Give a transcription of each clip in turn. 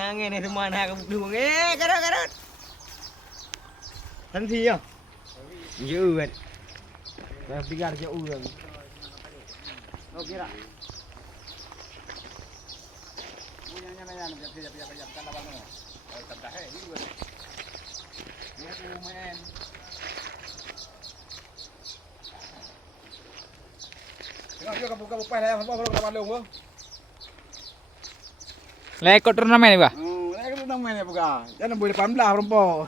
là nghe này thì mà nào cũng đường cái đó thân thi không dữ vậy rồi đi ra cho u rồi ok đã Lekot turnamen ya, Pak? Lekot turnamen ya, Pak. Jangan boleh 18 rompo.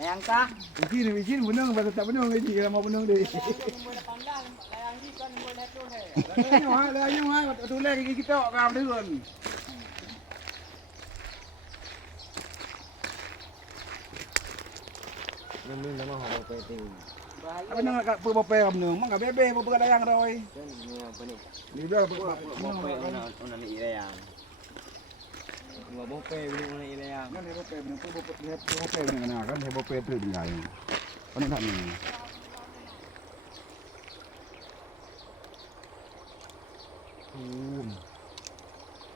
yang kah Bikin benung pada tak benung lagi kalau mau benung deh. Layang ni mah, tu lagi kita ngam dia kan. Nung nama họ bopê tiền Apa nang kat bopê am nung, mang kat bebe bopê layang rồi. Ni dia bopê ona ni ilayang gua bopê ona ilayang kan bopê benung bopê benung kan bopê tu dia. Kan nak ni.